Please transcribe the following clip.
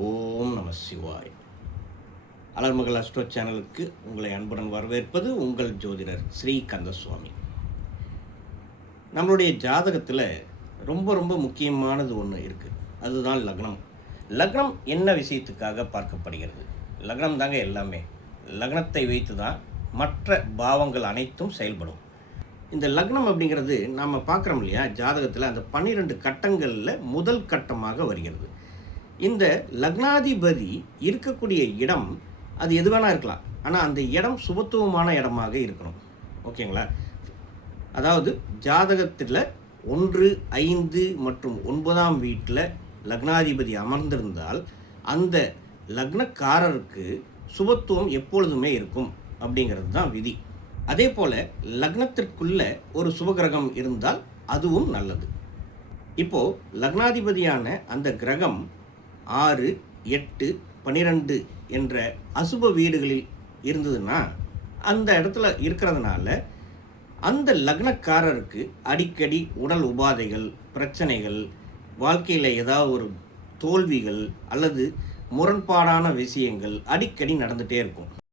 ஓம் நம சிவாய். அலர்மகள் அஸ்ட்ரோ சேனலுக்கு உங்களை அன்புடன் வரவேற்பது உங்கள் ஜோதிடர் ஸ்ரீ கந்தசுவாமி. நம்மளுடைய ஜாதகத்தில் ரொம்ப ரொம்ப முக்கியமானது ஒன்று இருக்குது, அதுதான் லக்னம். லக்னம் என்ன விஷயத்துக்காக பார்க்கப்படுகிறது? லக்னம் தாங்க எல்லாமே. லக்னத்தை வைத்து தான் மற்ற பாவங்கள் அனைத்தும் செயல்படும். இந்த லக்னம் அப்படிங்கிறது நாம் பார்க்குறோம் இல்லையா, ஜாதகத்தில் அந்த 12 கட்டங்களில் முதல் கட்டமாக வருகிறது. இந்த லக்னாதிபதி இருக்கக்கூடிய இடம் அது எது வேணால் இருக்கலாம், ஆனால் அந்த இடம் சுபத்துவமான இடமாக இருக்கணும். ஓகேங்களா? அதாவது ஜாதகத்தில் 1, 5 மற்றும் 9ஆம் வீட்டில் லக்னாதிபதி அமர்ந்திருந்தால் அந்த லக்னக்காரருக்கு சுபத்துவம் எப்பொழுதுமே இருக்கும் அப்படிங்கிறது தான் விதி. அதே போல் லக்னத்திற்குள்ள ஒரு சுபகிரகம் இருந்தால் அதுவும் நல்லது. இப்போது லக்னாதிபதியான அந்த கிரகம் 6, 8, 12 என்ற அசுப வீடுகளில் இருந்ததுன்னா அந்த இடத்துல இருக்கிறதுனால அந்த லக்னக்காரருக்கு அடிக்கடி உடல் உபாதைகள், பிரச்சனைகள், வாழ்க்கையில் ஏதாவது ஒரு தோல்விகள் அல்லது முரண்பாடான விஷயங்கள் அடிக்கடி நடந்துகிட்டே இருக்கும்.